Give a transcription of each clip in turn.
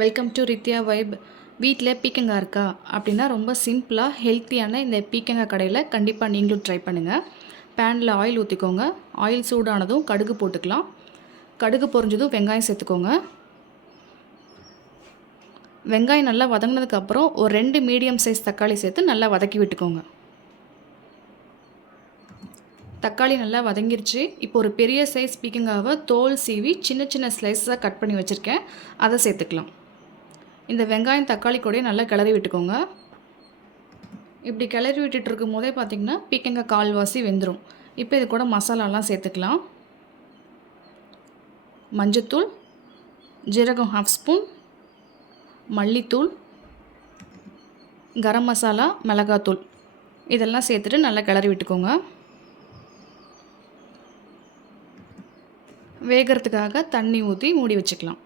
Welcome to ரித்யா vibe. வீட்டில் பீக்கங்காய் இருக்கா அப்படின்னா ரொம்ப சிம்பிளாக ஹெல்த்தியான இந்த பீக்கங்காய் கடையில் கண்டிப்பாக நீங்களும் ட்ரை பண்ணுங்கள். பேனில் ஆயில் ஊற்றிக்கோங்க. ஆயில் சூடானதும் கடுகு போட்டுக்கலாம். கடுகு பொரிஞ்சதும் வெங்காயம் சேர்த்துக்கோங்க. வெங்காயம் நல்லா வதங்கினதுக்கப்புறம் ஒரு 2 மீடியம் சைஸ் தக்காளி சேர்த்து நல்லா வதக்கி விட்டுக்கோங்க. தக்காளி நல்லா வதங்கிருச்சு. இப்போ ஒரு பெரிய சைஸ் பீக்கங்காவை தோல் சீவி சின்ன சின்ன ஸ்லைஸாக கட் பண்ணி வச்சுருக்கேன், அதை சேர்த்துக்கலாம். இந்த வெங்காயம் தக்காளி கூட நல்லா கிளறி விட்டுக்கோங்க. இப்படி கிளறி விட்டுட்டு இருக்கும் போதே பார்த்திங்கன்னா பீக்கங்காய் கால்வாசி வெந்துடும். இப்போ இது கூட மசாலாலாம் சேர்த்துக்கலாம். மஞ்சத்தூள், ஜீரகம் 1/2 ஸ்பூன், மல்லித்தூள், கரம் மசாலா, மிளகாத்தூள் இதெல்லாம் சேர்த்துட்டு நல்லா கிளறி விட்டுக்கோங்க. வேகிறதுக்காக தண்ணி ஊற்றி மூடி வச்சுக்கலாம்.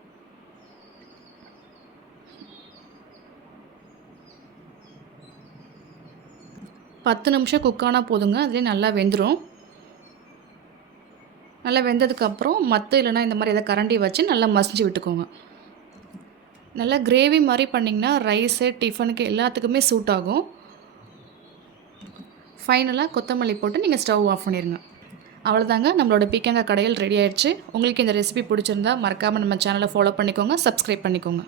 பத்து நிமிஷம் குக்கானால் போதுங்க, அதுலேயே நல்லா வெந்துடும். நல்லா வெந்ததுக்கப்புறம் மத்து இல்லைனா இந்த மாதிரி எதாவது கரண்டி வச்சு நல்லா மசிஞ்சு விட்டுக்கோங்க. நல்லா கிரேவி மாதிரி பண்ணிங்கன்னா ரைஸு டிஃபனுக்கு எல்லாத்துக்குமே சூட் ஆகும். ஃபைனலாக கொத்தமல்லி போட்டு நீங்கள் ஸ்டவ் ஆஃப் பண்ணிடுங்க. அவ்வளோதாங்க, நம்மளோட பீக்கங்காய் கடையில் ரெடி ஆயிடுச்சு. உங்களுக்கு இந்த ரெசிபி பிடிச்சிருந்தா மறக்காமல் நம்ம சேனலை ஃபாலோ பண்ணிக்கோங்க, சப்ஸ்கிரைப் பண்ணிக்கோங்க.